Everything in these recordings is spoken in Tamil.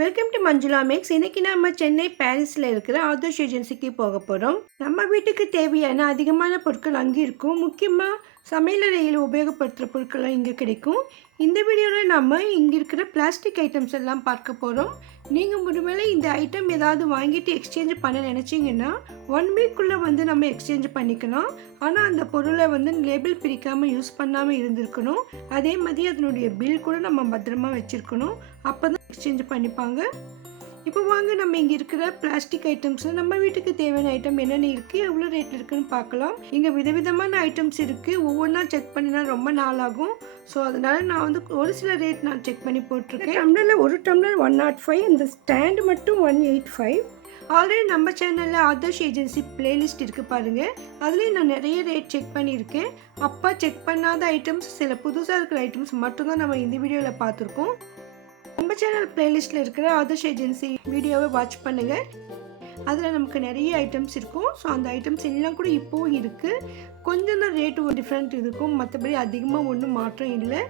Welcome to Manjula maths. இன்னைக்கு நம்ம சென்னை பாரிஸில் இருக்கிற ஆதர்ஷ் ஏஜென்சிக்கு போக போகிறோம். நம்ம வீட்டுக்கு தேவையான அதிகமான பொருட்கள் அங்கே இருக்கும். முக்கியமாக சமையலறையில் உபயோகப்படுத்துகிற பொருட்கள்லாம் இங்கே கிடைக்கும். இந்த வீடியோவில் நம்ம இங்கே இருக்கிற பிளாஸ்டிக் ஐட்டம்ஸ் எல்லாம் பார்க்க போகிறோம். நீங்கள் ஒருவேளை இந்த ஐட்டம் ஏதாவது வாங்கிட்டு எக்ஸ்சேஞ்ச் பண்ண நினச்சிங்கன்னா 1 வீக்குள்ளே நம்ம எக்ஸ்சேஞ்ச் பண்ணிக்கலாம். ஆனால் அந்த பொருளை லேபிள் பிரிக்காமல் யூஸ் பண்ணாமல் இருந்திருக்கணும். அதே மாதிரி அதனுடைய பில் கூட நம்ம பத்திரமா வச்சுருக்கணும். அப்போ தான் எக்ஸ்சேஞ்ச் பண்ணிப்பாங்க. இப்போ வாங்க நம்ம இங்கே இருக்கிற பிளாஸ்டிக் ஐட்டம்ஸ் நம்ம வீட்டுக்கு தேவையான ஐட்டம் என்னென்ன இருக்குது, எவ்வளோ ரேட்டில் இருக்குதுன்னு பார்க்கலாம். இங்கே விதவிதமான ஐட்டம்ஸ் இருக்குது. ஒவ்வொன்றா செக் பண்ணினா ரொம்ப நாள் ஆகும். ஸோ அதனால் நான் ஒரு சில ரேட் நான் செக் பண்ணி போட்டிருக்கேன். டம்ளரில் ஒரு டம்ளர் 105, இந்த ஸ்டாண்டு மட்டும் 185. ஆல்ரெடி நம்ம சேனலில் ஆதர்ஷ் ஏஜென்சி பிளேலிஸ்ட் இருக்குது பாருங்கள். அதுலேயும் நான் நிறைய ரேட் செக் பண்ணியிருக்கேன். அப்போ செக் பண்ணாத ஐட்டம்ஸ், சில புதுசாக இருக்கிற ஐட்டம்ஸ் மட்டும்தான் நம்ம இந்த வீடியோவில் பார்த்துருக்கோம். நம்ம சேனல் பிளேலிஸ்ட்டில் இருக்கிற ஆதர்ஷ் ஏஜென்சி வீடியோவை வாட்ச் பண்ணுங்கள். அதில் நமக்கு நிறைய ஐட்டம்ஸ் இருக்கும். ஸோ அந்த ஐட்டம்ஸ் எல்லாம் கூட இப்போவும் இருக்குது. கொஞ்சம் தான் ரேட்டு ஒரு டிஃப்ரெண்ட் இருக்கும், மற்றபடி அதிகமாக ஒன்றும் மாற்றம் இல்லை.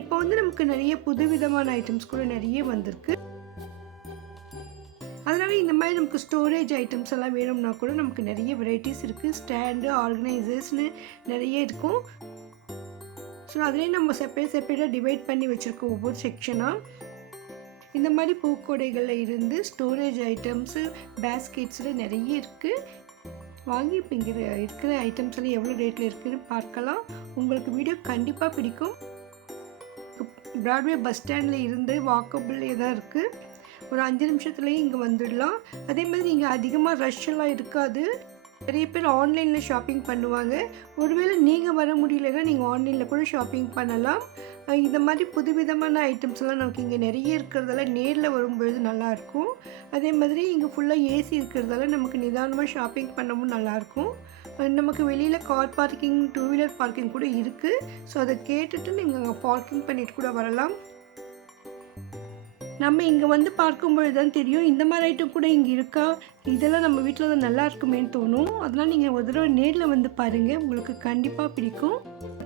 இப்போ நமக்கு நிறைய புதுவிதமான ஐட்டம்ஸ் கூட நிறைய வந்திருக்கு. அதனால் இந்த மாதிரி நமக்கு ஸ்டோரேஜ் ஐட்டம்ஸ் எல்லாம் வேணும்னா கூட நமக்கு நிறைய வெரைட்டிஸ் இருக்குது. ஸ்டாண்டு, ஆர்கனைசர்ஸ்னு நிறைய இருக்கும். ஸோ அதிலே நம்ம செப்பரேட்டாக டிவைட் பண்ணி வச்சுருக்கோம் ஒவ்வொரு செக்ஷனாக. இந்த மாதிரி பூக்கொடைகளில் இருந்து ஸ்டோரேஜ் ஐட்டம்ஸு, பேஸ்கெட்ஸில் நிறைய இருக்குது. வாங்கி இப்போ இங்கே இருக்கிற ஐட்டம்ஸ் எல்லாம் எவ்வளோ ரேட்டில் இருக்குதுன்னு பார்க்கலாம். உங்களுக்கு வீடியோ கண்டிப்பாக பிடிக்கும். பிராட்வே பஸ் ஸ்டாண்டில் இருந்து வாக்கபிள்லே தான் இருக்குது. ஒரு 5 நிமிஷத்துலேயும் இங்கே வந்துடலாம். அதே மாதிரி இங்கே அதிகமாக ரஷ் எல்லாம் இருக்காது. நிறைய பேர் ஆன்லைனில் ஷாப்பிங் பண்ணுவாங்க. ஒருவேளை நீங்கள் வர முடியலைன்னா நீங்கள் ஆன்லைனில் கூட ஷாப்பிங் பண்ணலாம். இந்த மாதிரி புதுவிதமான ஐட்டம்ஸ் எல்லாம் நமக்கு இங்கே நிறைய இருக்கிறதால நேரில் வரும்பொழுது நல்லாயிருக்கும். அதே மாதிரி இங்கே ஃபுல்லாக ஏசி இருக்கிறதால நமக்கு நிதானமாக ஷாப்பிங் பண்ணவும் நல்லாயிருக்கும். நமக்கு வெளியில் கார் பார்க்கிங், 2 வீலர் பார்க்கிங் கூட இருக்குது. ஸோ அதை கேட்டுட்டு நீங்கள் அங்கே பார்க்கிங் பண்ணிட்டு கூட வரலாம். நம்ம இங்கே பார்க்கும்பொழுது தான் தெரியும் இந்த மாதிரி ஐட்டம் கூட இங்கே இருக்கா, இதெல்லாம் நம்ம வீட்டில் தான் நல்லா இருக்குமேன்னு தோணும். அதனால் நீங்கள் ஒரு தடவை நேரில் பாருங்கள், உங்களுக்கு கண்டிப்பாக பிடிக்கும்.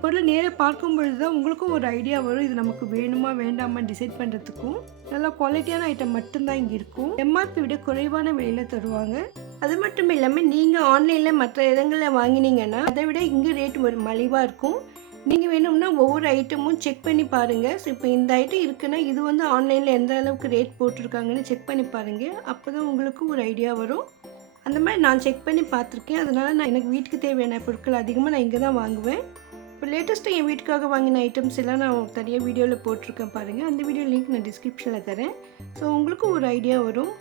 பொருளை நேராக பார்க்கும்பொழுது தான் உங்களுக்கும் ஒரு ஐடியா வரும், இது நமக்கு வேணுமா வேண்டாமா டிசைட் பண்ணுறதுக்கும். நல்லா குவாலிட்டியான ஐட்டம் மட்டும்தான் இங்கே இருக்கும். எம்ஆர்பி விட குறைவான விலையில் தருவாங்க. அது மட்டும் இல்லாமல் நீங்கள் ஆன்லைனில் மற்ற இடங்களில் வாங்கினீங்கன்னா அதை விட இங்கே ரேட் ஒரு மலிவாக இருக்கும். நீங்கள் வேணும்னா ஒவ்வொரு ஐட்டமும் செக் பண்ணி பாருங்கள். ஸோ இப்போ இந்த ஐட்டம் இருக்குன்னா இது ஆன்லைனில் எந்த அளவுக்கு ரேட் போட்டிருக்காங்கன்னு செக் பண்ணி பாருங்கள். அப்போ தான் உங்களுக்கு ஒரு ஐடியா வரும். அந்த மாதிரி நான் செக் பண்ணி பார்த்துருக்கேன். அதனால் எனக்கு வீட்டுக்கு தேவையான பொருட்கள் அதிகமாக நான் இங்கே தான் வாங்குவேன். இப்போ லேட்டஸ்ட்டாக என் வீட்டுக்காக வாங்கின ஐட்டம்ஸ் எல்லாம் நான் தனியாக வீடியோவில் போட்டிருக்கேன் பாருங்கள். அந்த வீடியோ லிங்க் நான் டிஸ்கிரிப்ஷனில் தரேன். ஸோ உங்களுக்கு ஒரு ஐடியா வரும்.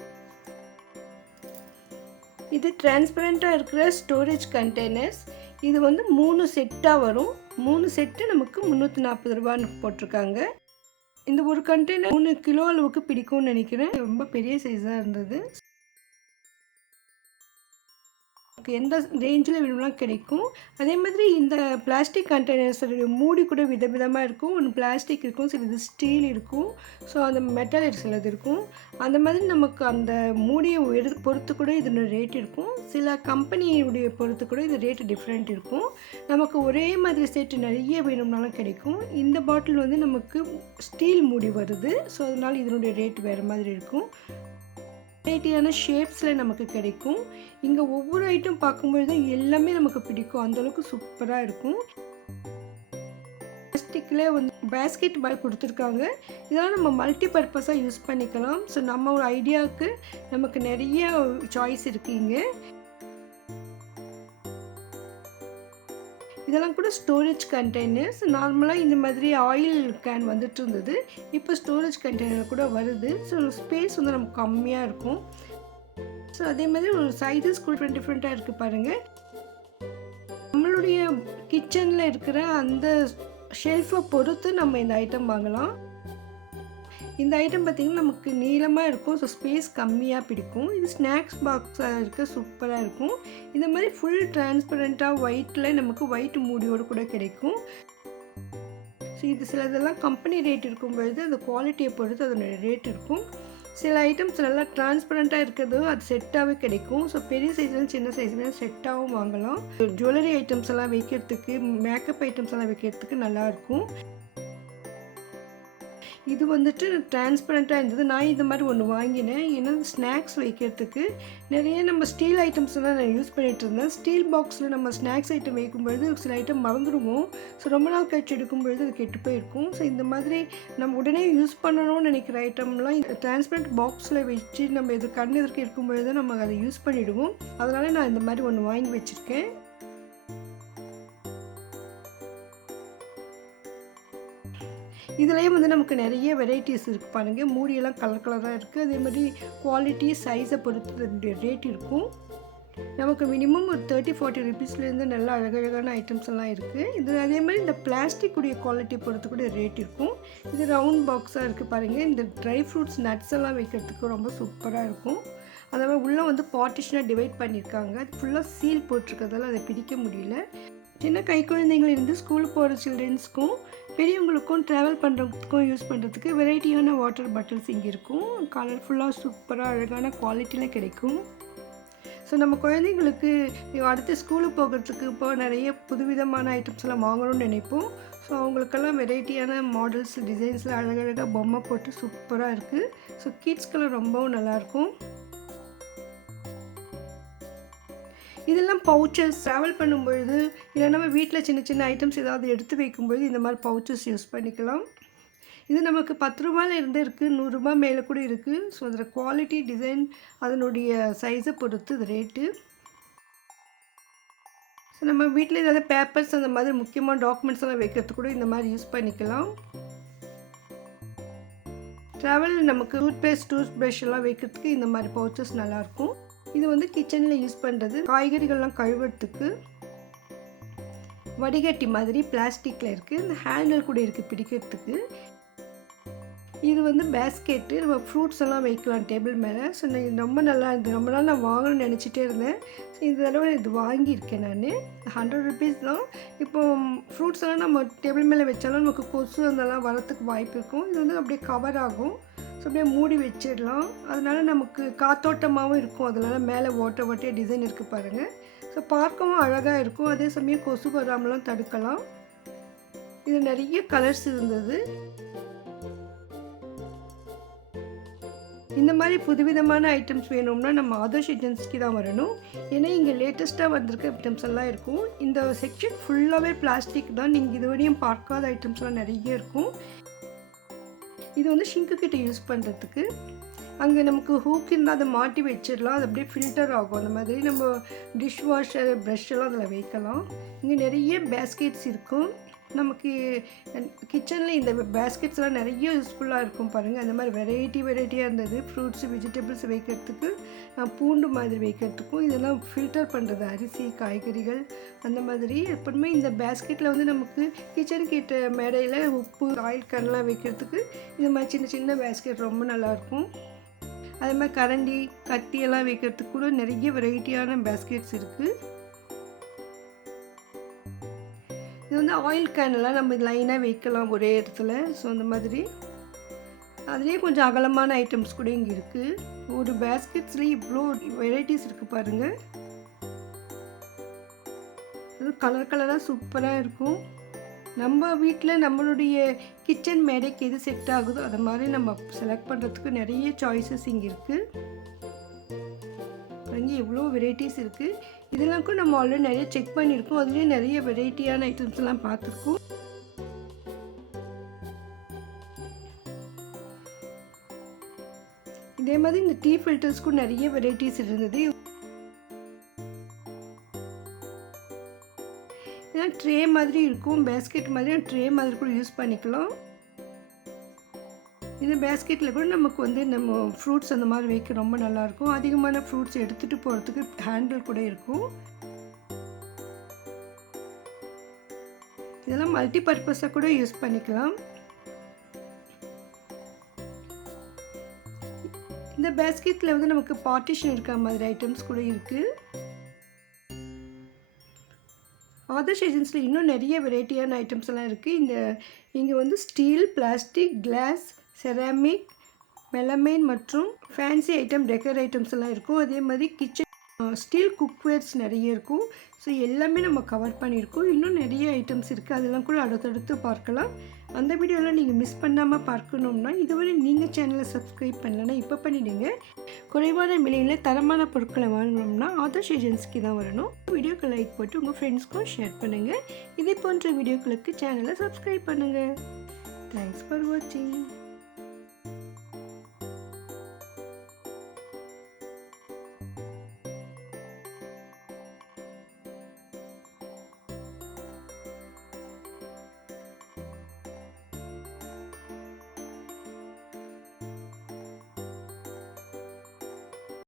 இது டிரான்ஸ்பரண்ட்டாக இருக்கிற ஸ்டோரேஜ் கண்டெய்னர்ஸ். இது 3 செட்டாக வரும். 3 செட்டு நமக்கு 340 ரூபான்னு போட்டிருக்காங்க. இந்த ஒரு கண்டெய்னர் 3 கிலோ அளவுக்கு பிடிக்கும்னு நினைக்கிறேன். ரொம்ப பெரிய சைஸாக இருந்தது. எந்த ரேஞ்சில் வேணும்லாம் கிடைக்கும். அதே மாதிரி இந்த பிளாஸ்டிக் கண்டெய்னர்ஸோடைய மூடி கூட விதவிதமாக இருக்கும். ஒன்று பிளாஸ்டிக் இருக்கும், சிலது ஸ்டீல் இருக்கும். ஸோ அந்த மெட்டல் சிலது இருக்கும். அந்த மாதிரி நமக்கு அந்த மூடியை பொறுத்து கூட இதோட ரேட் இருக்கும். சில கம்பெனியுடைய பொறுத்து கூட இது ரேட்டு டிஃப்ரெண்ட் இருக்கும். நமக்கு ஒரே மாதிரி செட்டு நிறைய வேணும்னாலும் கிடைக்கும். இந்த பாட்டில் நமக்கு ஸ்டீல் மூடி வருது. ஸோ அதனால் இதனுடைய ரேட் வேறு மாதிரி இருக்கும். வெரைட்டியான ஷேப்ஸில் நமக்கு கிடைக்கும். இங்கே ஒவ்வொரு ஐட்டம் பார்க்கும்பொழுது எல்லாமே நமக்கு பிடிக்கும். அந்தளவுக்கு சூப்பராக இருக்கும். பிளாஸ்டிக்கில் பேஸ்கெட் பாய் கொடுத்துருக்காங்க. இதெல்லாம் நம்ம மல்டி பர்பஸாக யூஸ் பண்ணிக்கலாம். ஸோ நம்ம ஒரு ஐடியாவுக்கு நமக்கு நிறைய சாய்ஸ் இருக்குது இங்கே. இதெல்லாம் கூட ஸ்டோரேஜ் கண்டெய்னர்ஸ். நார்மலாக இந்த மாதிரி ஆயில் கேன் வந்துட்டு இருந்தது. இப்போ ஸ்டோரேஜ் கண்டெய்னர் கூட வருது. ஸோ ஸ்பேஸ் நமக்கு கம்மியாக இருக்கும். ஸோ அதே மாதிரி ஒரு சைஸஸ் கூட டிஃப்ரெண்ட்டாக இருக்குது பாருங்கள். நம்மளுடைய கிச்சனில் இருக்கிற அந்த ஷெல்ஃபை பொறுத்து நம்ம இந்த ஐட்டம் வாங்கலாம். இந்த ஐட்டம் பார்த்திங்கன்னா நமக்கு நீளமாக இருக்கும். ஸோ ஸ்பேஸ் கம்மியாக பிடிக்கும். இது ஸ்நாக்ஸ் பாக்ஸாக இருக்க சூப்பராக இருக்கும். இந்த மாதிரி ஃபுல் டிரான்ஸ்பரண்ட்டாக ஒயிட்டில் நமக்கு ஒயிட் மூடியோடு கூட கிடைக்கும். ஸோ இது சிலதெல்லாம் கம்பெனி ரேட் இருக்கும்பொழுது அந்த குவாலிட்டியை பொறுத்து அதோட ரேட் இருக்கும். சில ஐட்டம்ஸ் நல்லா டிரான்ஸ்பரண்ட்டாக இருக்கிறது அது செட்டாகவே கிடைக்கும். ஸோ பெரிய சைஸ்லாம் சின்ன சைஸ்லாம் செட்டாகவும் வாங்கலாம். ஜுவல்லரி ஐட்டம்ஸ் எல்லாம் வைக்கிறதுக்கு, மேக்கப் ஐட்டம்ஸ் எல்லாம் வைக்கிறதுக்கு நல்லாயிருக்கும். இது வந்துட்டு டிரான்ஸ்பரண்ட்டாக இருந்தது. நான் இந்த மாதிரி ஒன்று வாங்கினேன். ஏன்னா ஸ்நாக்ஸ் வைக்கிறதுக்கு நிறைய நம்ம ஸ்டீல் ஐட்டம்ஸ்லாம் நான் யூஸ் பண்ணிகிட்டு இருந்தேன். ஸ்டீல் பாக்ஸில் நம்ம ஸ்நாக்ஸ் ஐட்டம் வைக்கும்பொழுது சில ஐட்டம் மறந்துடுவோம். ஸோ ரொம்ப நாள் கழிச்சு எடுக்கும்பொழுது அது கெட்டு போயிருக்கும். ஸோ இந்த மாதிரி நம்ம உடனே யூஸ் பண்ணணும்னு நினைக்கிற ஐட்டம்லாம் டிரான்ஸ்பரண்ட் பாக்ஸில் வச்சு நம்ம இது கண் எதிர்க்க இருக்கும்பொழுது நம்ம அதை யூஸ் பண்ணிவிடுவோம். அதனால் நான் இந்த மாதிரி ஒன்று வாங்கி வச்சுருக்கேன். இதுலேயே வந்து நமக்கு நிறைய வெரைட்டிஸ் இருக்குது பாருங்கள். மூடியெல்லாம் கலர் கலராக இருக்குது. அதே மாதிரி குவாலிட்டி சைஸை பொறுத்து ரேட் இருக்கும். நமக்கு மினிமம் ஒரு 30-40 ருபீஸ்லேருந்து நல்ல அழகழகான ஐட்டம்ஸ் எல்லாம் இருக்குது. இது அதே மாதிரி இந்த பிளாஸ்டிக் உடைய குவாலிட்டி பொறுத்து கூட ரேட் இருக்கும். இது ரவுண்ட் பாக்ஸாக இருக்குது பாருங்கள். இந்த ட்ரை ஃப்ரூட்ஸ் நட்ஸ் எல்லாம் வைக்கிறதுக்கு ரொம்ப சூப்பராக இருக்கும். அதனால் உள்ளே வந்து பார்ட்டிஷனாக டிவைட் பண்ணியிருக்காங்க. அது ஃபுல்லாக சீல் போட்டிருக்கிறதால அதை பிரிக்க முடியல. சின்ன கை குழந்தைங்களிருந்து ஸ்கூலுக்கு போகிற சில்ட்ரன்ஸ்க்கும் பெரியவங்களுக்கும் ட்ராவல் பண்ணுறதுக்கும் யூஸ் பண்ணுறதுக்கு வெரைட்டியான வாட்டர் பாட்டில்ஸ் இங்கே இருக்கும். கலர்ஃபுல்லாக சூப்பராக அழகான குவாலிட்டியில் கிடைக்கும். ஸோ நம்ம குழந்தைங்களுக்கு அடுத்து ஸ்கூலுக்கு போகிறதுக்கு இப்போ நிறைய புதுவிதமான ஐட்டம்ஸ் எல்லாம் வாங்கணும்னு நினைப்போம். ஸோ அவங்களுக்கெல்லாம் வெரைட்டியான மாடல்ஸ் டிசைன்ஸில் அழகழகாக பொம்மை போட்டு சூப்பராக இருக்குது. ஸோ கிட்ஸ்க்கெல்லாம் ரொம்பவும் நல்லாயிருக்கும். இதெல்லாம் பவுச்சஸ் ட்ராவல் பண்ணும்பொழுது இல்லை நம்ம வீட்டில் சின்ன சின்ன ஐட்டம்ஸ் ஏதாவது எடுத்து வைக்கும்பொழுது இந்த மாதிரி பவுச்சஸ் யூஸ் பண்ணிக்கலாம். இது நமக்கு 10 ரூபாயிலேருந்து இருக்குது, 100 ரூபா மேலே கூட இருக்குது. ஸோ அதில் குவாலிட்டி டிசைன் அதனுடைய சைஸை பொறுத்து இது ரேட்டு. ஸோ நம்ம வீட்டில் ஏதாவது பேப்பர்ஸ் அந்த மாதிரி முக்கியமான டாக்குமெண்ட்ஸ் எல்லாம் வைக்கிறதுக்கு கூட இந்த மாதிரி யூஸ் பண்ணிக்கலாம். ட்ராவல் நமக்கு டூத் ப்ரஷ் எல்லாம் வைக்கிறதுக்கு இந்த மாதிரி பவுச்சஸ் நல்லாயிருக்கும். இது வந்து கிச்சனில் யூஸ் பண்ணுறது. காய்கறிகள்லாம் கழுவுறதுக்கு வடிகட்டி மாதிரி பிளாஸ்டிக்கில் இருக்குது. இந்த ஹேண்டில் கூட இருக்குது பிடிக்கிறதுக்கு. இது வந்து பேஸ்கெட்டு. நம்ம ஃப்ரூட்ஸ் எல்லாம் வைக்கலாம் டேபிள் மேலே. ஸோ ரொம்ப நல்லா இருந்தது. ரொம்ப நாள் நான் வாங்கணும்னு நினச்சிட்டே இருந்தேன். ஸோ இந்த தடவை இது வாங்கியிருக்கேன் நான். 100 ருபீஸ் தான். இப்போ ஃப்ரூட்ஸ் எல்லாம் நம்ம டேபிள் மேலே வச்சாலும் நமக்கு கொசு அதெல்லாம் வரத்துக்கு வாய்ப்பு இருக்கும். இது வந்து அப்படியே கவர் ஆகும். ஸோ அப்படியே மூடி வச்சிடலாம். அதனால நமக்கு காத்தோட்டமாகவும் இருக்கும். அதனால் மேலே ஓட்ட டிசைன் இருக்குது பாருங்கள். ஸோ பார்க்கவும் அழகாக இருக்கும். அதே சமயம் கொசு வராமலாம் தடுக்கலாம். இது நிறைய கலர்ஸ் இருந்தது. இந்த மாதிரி புதுவிதமான ஐட்டம்ஸ் வேணும்னா நம்ம ஆதர்ஷ் ஏஜென்சிக்கு தான் வரணும். ஏன்னா இங்கே லேட்டஸ்ட்டாக வந்திருக்க ஐட்டம்ஸ் எல்லாம் இருக்கும். இந்த செக்ஷன் ஃபுல்லாகவே பிளாஸ்டிக் தான். நீங்கள் இதுவரையும் பார்க்காத ஐட்டம்ஸ்லாம் நிறைய இருக்கும். இது வந்து ஷிங்க்கு கிட்ட யூஸ் பண்ணுறதுக்கு. அங்கே நமக்கு ஹூக் இருந்தால் அதை மாட்டி வச்சிடலாம். அது அப்படியே ஃபில்டர் ஆகும். அந்த மாதிரி நம்ம டிஷ் வாஷர் ப்ரஷ் எல்லாம் அதில் வைக்கலாம். இங்கே நிறைய பேஸ்கெட்ஸ் இருக்கும். நமக்கு கிச்சனில் இந்த பேஸ்கெட்ஸ்லாம் நிறைய யூஸ்ஃபுல்லாக இருக்கும் பாருங்கள். அந்த மாதிரி வெரைட்டியாக இருந்தது. ஃப்ரூட்ஸு வெஜிடபிள்ஸ் வைக்கிறதுக்கு, பூண்டு மாதிரி வைக்கிறதுக்கும், இதெல்லாம் ஃபில்டர் பண்ணுறது அரிசி காய்கறிகள் அந்த மாதிரி. எப்பவுமே இந்த பேஸ்கெட்டில் வந்து நமக்கு கிச்சன் கிட்ட மேடையில் உப்பு ஆயில் கேன்லாம் வைக்கிறதுக்கு இந்த மாதிரி சின்ன சின்ன பேஸ்கெட் ரொம்ப நல்லாயிருக்கும். அதே மாதிரி கரண்டி கத்தியெல்லாம் வைக்கிறதுக்கு கூட நிறைய வெரைட்டியான பேஸ்கெட்ஸ் இருக்குது. இது வந்து ஆயில் கேனெல்லாம் நம்ம லைனாக வைக்கலாம் ஒரே இடத்துல. ஸோ அந்த மாதிரி அதுலேயே கொஞ்சம் அகலமான ஐட்டம்ஸ் கூட இங்கே இருக்குது. ஒரு பேஸ்கெட்ஸ்லேயே இவ்வளோ வெரைட்டிஸ் இருக்குது பாருங்கள். அது கலராக சூப்பராக இருக்கும். நம்ம வீட்டில் நம்மளுடைய கிச்சன் மேடைக்கு எது செட் ஆகுதோ அது மாதிரி நம்ம செலக்ட் பண்ணுறதுக்கு நிறைய சாய்ஸஸ் இங்கே இருக்குது. இங்கே எவ்வளோ வெரைட்டிஸ் இருக்குது. இதெல்லாம் கூட நம்ம ஆல்ரெடி நிறைய செக் பண்ணியிருக்கோம். அதுலேயே நிறைய வெரைட்டியான ஐட்டம்ஸ் எல்லாம் பார்த்துருக்கோம். இதே மாதிரி இந்த டீ ஃபில்டர்ஸ்க்கும் நிறைய வெரைட்டிஸ் இருந்தது. இதெல்லாம் ட்ரே மாதிரி இருக்கும். பேஸ்கெட் மாதிரி ட்ரே மாதிரி கூட யூஸ் பண்ணிக்கலாம். இந்த பேஸ்கெட்டில் கூட நமக்கு வந்து நம்ம ஃப்ரூட்ஸ் அந்த மாதிரி வைக்க ரொம்ப நல்லாயிருக்கும். அதிகமான ஃப்ரூட்ஸ் எடுத்துகிட்டு போகிறதுக்கு ஹேண்டில் கூட இருக்கும். இதெல்லாம் மல்டி பர்பஸாக கூட யூஸ் பண்ணிக்கலாம். இந்த பேஸ்கெட்டில் வந்து நமக்கு பார்ட்டிஷன் இருக்க மாதிரி ஐட்டம்ஸ் கூட இருக்குது. ஆதர்ஷ் ஏஜென்சியில் இன்னும் நிறைய வெரைட்டியான ஐட்டம்ஸ் எல்லாம் இருக்குது. இங்கே வந்து steel, plastic, glass, ceramic, melamine மற்றும் ஃபேன்சி ஐட்டம் டெக்கர் ஐட்டம்ஸ் எல்லாம் இருக்கும். அதே மாதிரி கிச்சன் ஸ்டீல் குக்வேர்ஸ் நிறைய இருக்கும். ஸோ எல்லாமே நம்ம கவர் பண்ணியிருக்கோம். இன்னும் நிறைய ஐட்டம்ஸ் இருக்குது. அதெல்லாம் கூட அடுத்தடுத்து பார்க்கலாம். அந்த வீடியோலாம் நீங்கள் மிஸ் பண்ணாமல் பார்க்கணும்னா இதுவரை நீங்கள் சேனலை சப்ஸ்கிரைப் பண்ணலைன்னா இப்போ பண்ணிவிடுங்க. குறைவான விலையில் தரமான பொருட்களை வாங்கணும்னா ஆதர்ஷ் ஏஜென்சிக்கு தான் வரணும். வீடியோக்கு லைக் போட்டு உங்கள் ஃப்ரெண்ட்ஸ்க்கும் ஷேர் பண்ணுங்கள். இதே போன்ற வீடியோக்களுக்கு சேனலை சப்ஸ்கிரைப் பண்ணுங்கள். தேங்க்ஸ் ஃபார் வாட்சிங்.